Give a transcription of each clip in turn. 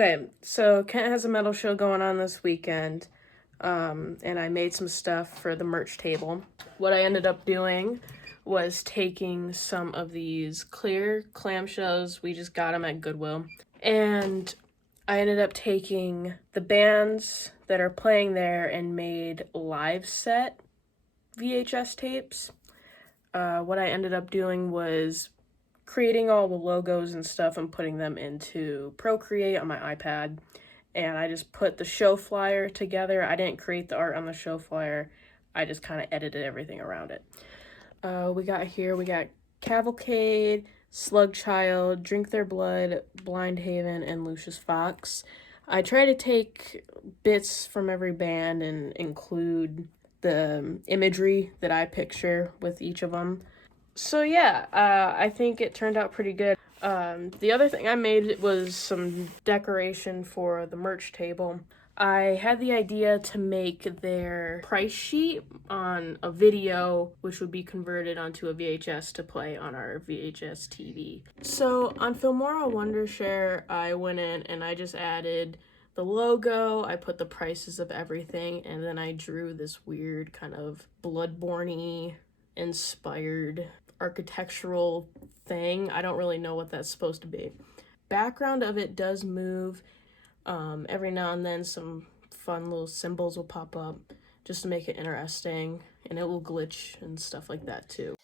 Okay, so Kent has a metal show going on this weekend, and I made some stuff for the merch table. What I ended up doing was taking some of these clear clamshells, we just got them at Goodwill, and I ended up taking the bands that are playing there and made live set VHS tapes. What I ended up doing was creating all the logos and stuff and putting them into Procreate on my iPad. And I just put the show flyer together. I didn't create the art on the show flyer. I just kind of edited everything around it. We got Cavalcade, SLUGCHILD, Drink Their Blood, Blind Haven, and Lucius Fox. I try to take bits from every band and include the imagery that I picture with each of them. So yeah, I think it turned out pretty good. The other thing I made was some decoration for the merch table. I had the idea to make their price sheet on a video, which would be converted onto a VHS to play on our VHS TV. So on Filmora Wondershare, I went in and I just added the logo, I put the prices of everything, and then I drew this weird kind of Bloodborne-y inspired architectural thing. I don't really know what that's supposed to be. Background of it does move. Every now and then some fun little symbols will pop up just to make it interesting, and it will glitch and stuff like that too.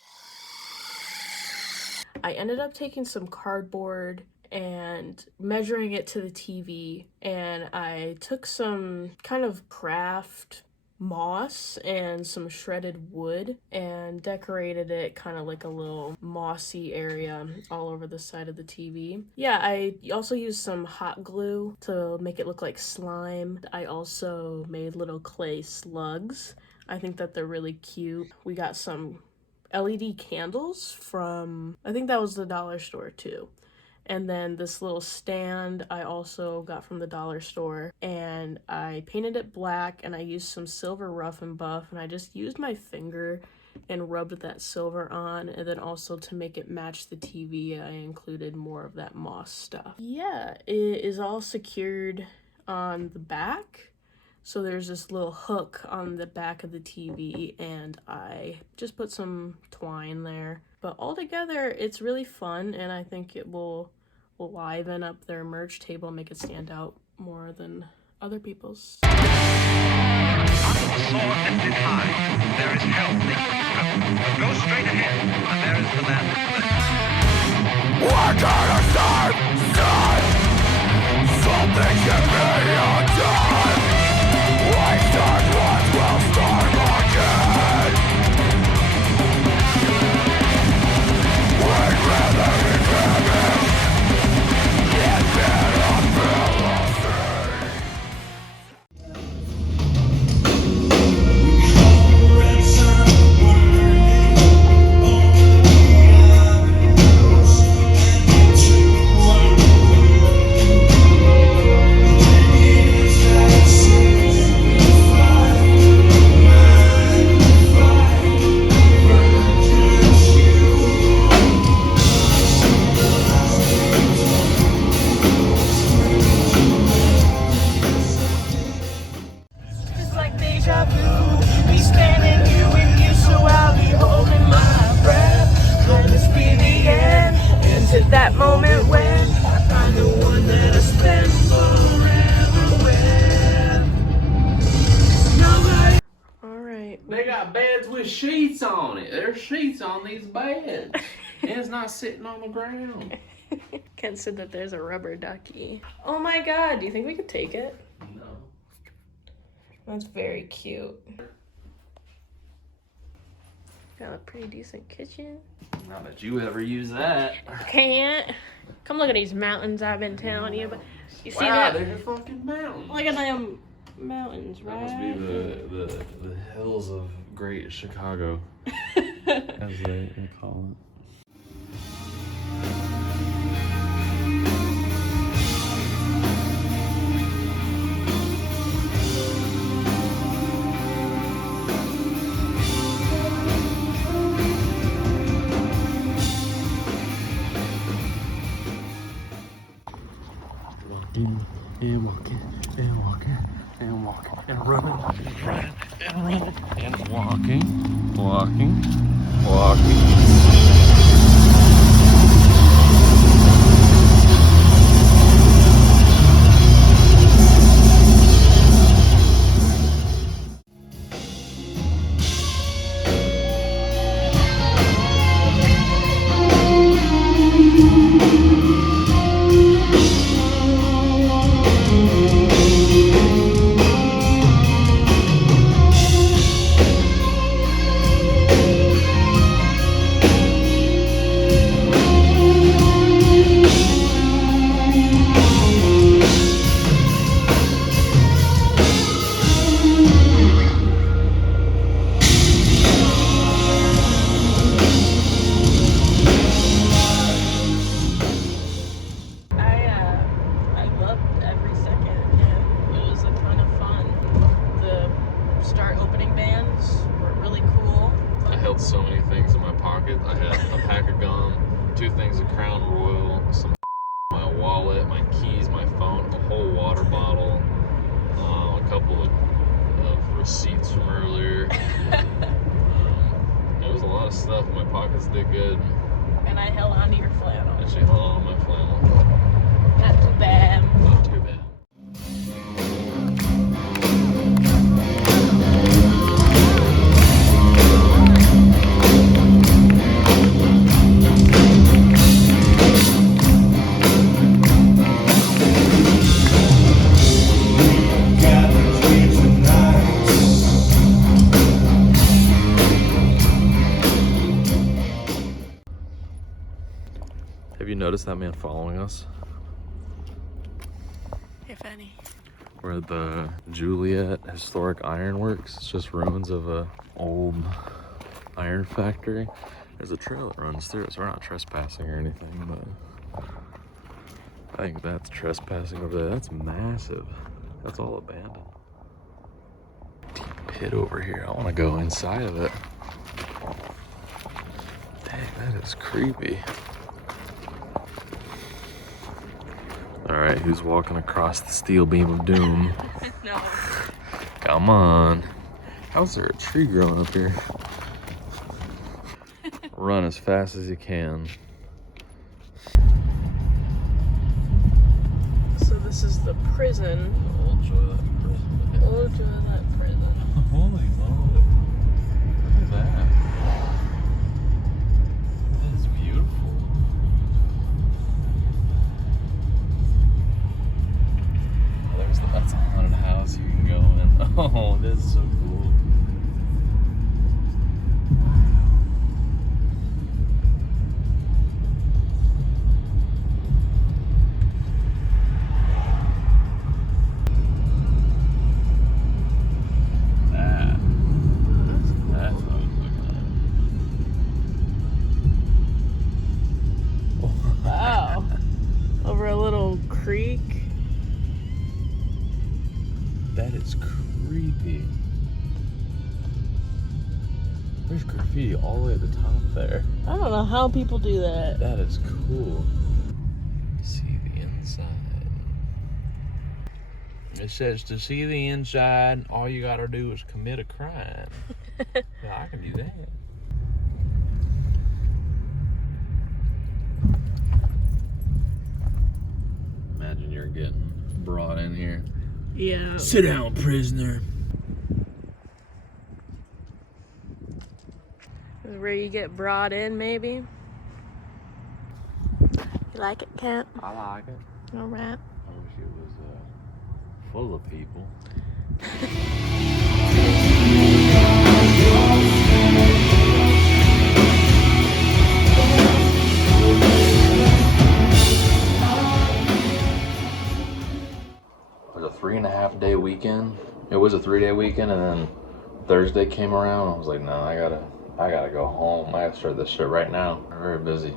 I ended up taking some cardboard and measuring it to the TV, and I took some kind of craft moss and some shredded wood and decorated it kind of like a little mossy area all over the side of the TV. Yeah, I also used some hot glue to make it look like slime. I also made little clay slugs. I think that they're really cute. We got some LED candles from, I think that was the dollar store too. And then this little stand I also got from the dollar store, and I painted it black and I used some silver rough and buff, and I just used my finger and rubbed that silver on, and then also to make it match the TV I included more of that moss stuff. Yeah, it is all secured on the back. So there's this little hook on the back of the TV, and I just put some twine there. But altogether, it's really fun, and I think it will liven up their merch table and make it stand out more than other people's. Under the sword lifted high, there is hell making. Go straight ahead, and there is the land of flesh. We're gonna save something give me a time. We start once, we'll start again. We'd rather be that moment when I find the one that I spend forever with. Nobody. Alright. They got beds with sheets on it. There's sheets on these beds. And it's not sitting on the ground. Ken said that there's a rubber ducky. Oh my god, do you think we could take it? No. That's very cute. Got a pretty decent kitchen. Not that you ever use that. Can't. Come look at these mountains I've been telling you about. You see Wow, that? they're fucking mountains. Look at them mountains, right? That must be the hills of Great Chicago, as they call it. in and walking, and walking, and walking, and running, and running, and running, and walking, walking, walking. I loved every second. It was a ton of fun. The start opening bands were really cool. I held so many things in my pocket. I had a pack of gum, 2 things of Crown Royal, some my wallet, my keys, my phone, a whole water bottle, a couple of receipts from earlier. It was a lot of stuff. My pockets did good. And I held onto your flannel. And she held on to my flannel. Not too bad. Not too bad. Have you noticed that man following us? If any. We're at the Juliet Historic Ironworks. It's just ruins of a old iron factory. There's a trail that runs through it, so we're not trespassing or anything, but I think that's trespassing over there. That's massive. That's all abandoned. Deep pit over here. I want to go inside of it. Dang, that is creepy. All right, who's walking across the steel beam of doom? No. Come on. How's there a tree growing up here? Run as fast as you can. So this is the prison. Old Juliet prison. Old Juliet prison. Holy moly. Look at that. That is beautiful. That's a haunted house you can go in. Oh, this is so cool. That's what I was looking at. Wow. Over a little creek. That is creepy. There's graffiti all the way at the top there. I don't know how people do that. That is cool. See the inside. It says to see the inside, all you gotta do is commit a crime. Yeah, I can do that. Imagine you're getting brought in here. Yeah. Sit down, prisoner. This is where you get brought in, maybe. You like it, Kent? I like it. All right. I wish it was full of people. It was a 3.5 day weekend. It was a 3-day weekend, and then Thursday came around. I was like, no, I gotta go home. I gotta start this shit right now. We're very busy.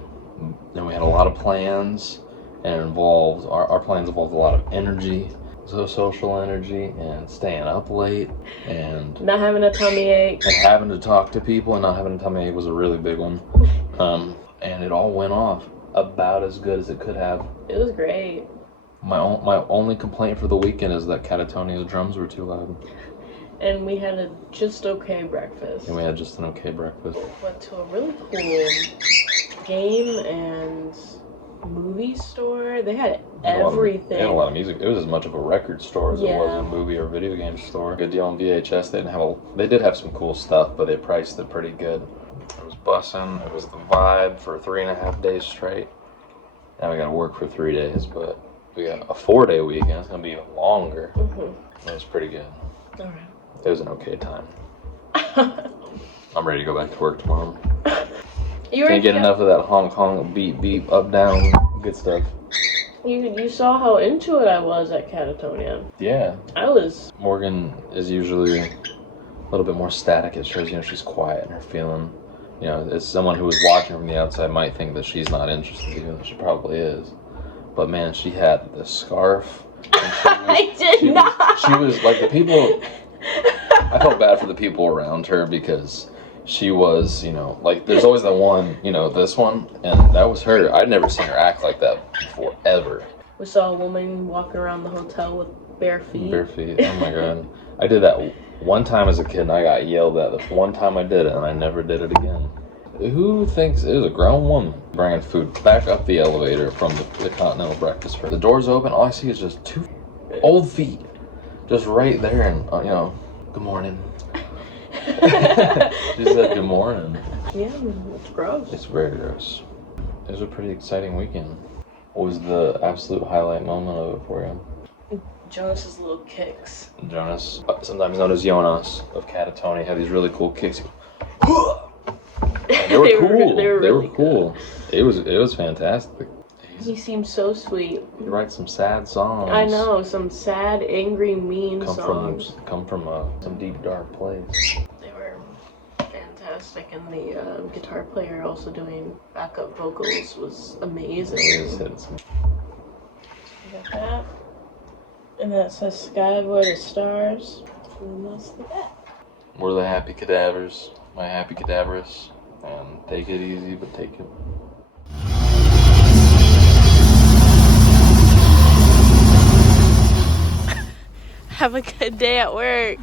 And we had a lot of plans, and it involved, our plans involved a lot of energy, so social energy, and staying up late, and Not having a tummy ache. and having to talk to people, and not having a tummy ache was a really big one. And it all went off about as good as it could have. It was great. My only complaint for the weekend is that Katatonia's drums were too loud. And we had a just okay breakfast. And we had just an okay breakfast. Went to a really cool game and movie store. They had everything. They had a lot of music. It was as much of a record store as it was Yeah. a movie or video game store. Good deal on VHS. They did have some cool stuff, but they priced it pretty good. It was bussin'. It was the vibe for 3.5 days straight. Now we gotta work for 3 days, but we got a 4-day weekend. It's gonna be even longer. It was pretty good. All It was an okay time. right. I'm ready to go back to work tomorrow. You were Can't get enough of that Hong Kong beep beep up down good stuff. You saw how into it I was at Katatonia. Yeah. I was. Morgan is usually a little bit more static. It shows, she's quiet and her feeling. As someone who was watching from the outside might think that she's not interested, even though she probably is. But man, she had the scarf. I did not. She was like the people. I felt bad for the people around her because she was, like there's always the one, this one, and that was her. I'd never seen her act like that before, ever. We saw a woman walking around the hotel with bare feet. Bare feet. Oh my god. I did that one time as a kid and I got yelled at. The one time I did it and I never did it again. Who thinks it was a grown woman bringing food back up the elevator from the continental breakfast? The doors open, all I see is just 2 old feet just right there, and good morning. She said good morning. Yeah, it's gross. It's very gross. It was a pretty exciting weekend. What was the absolute highlight moment of it for you? Jonas's little kicks. Jonas, sometimes known as Jonas of Katatonia, had these really cool kicks. They were cool. They were really cool. It was fantastic. He seemed so sweet. He writes some sad songs. I know, some sad, angry, mean songs. Come from some deep, dark place. They were fantastic, and the guitar player also doing backup vocals was amazing. He hit some. You got that? And that says Skyward to Stars. And that's the back. We're the happy cadavers. My happy cadaverous. And take it easy, but take it. Have a good day at work.